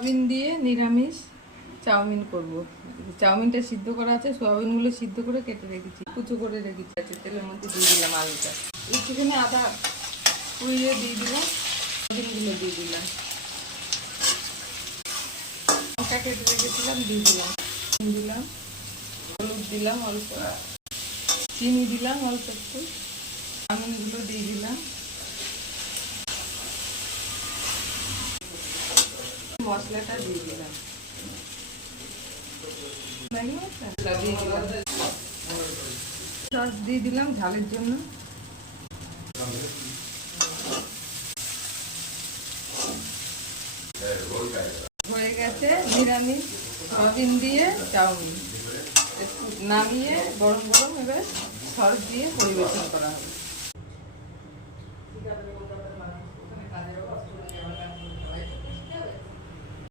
Soybean দিয়ে নিরামিষ chowmein করব। চাউমিনটা সিদ্ধ করা আছে, সয়াবিনগুলো সিদ্ধ করে কেটে রেখেছি, কুচো করে রেখেছি। আছে তেলের মধ্যে দিয়ে দিলাম আলুটা, একটুখানি আদা পুড়িয়ে দিয়ে দিলাম, সয়াবিনগুলো দিয়ে দিলাম, লঙ্কা কেটে রেখেছিলাম দিয়ে দিলাম, দিলাম হলুদ দিলাম অল্প, চিনি দিলাম অল্প একটু, চাউমিনগুলো দিয়ে দিলাম, মশলাটা দিয়ে দিলাম, সস দিয়ে দিলাম ঝালের জন্য। হয়ে গেছে নিরামিষ সয়াবিন দিয়ে চাউমিন। নামিয়ে গরম গরম এবার সস দিয়ে পরিবেশন করা হবে।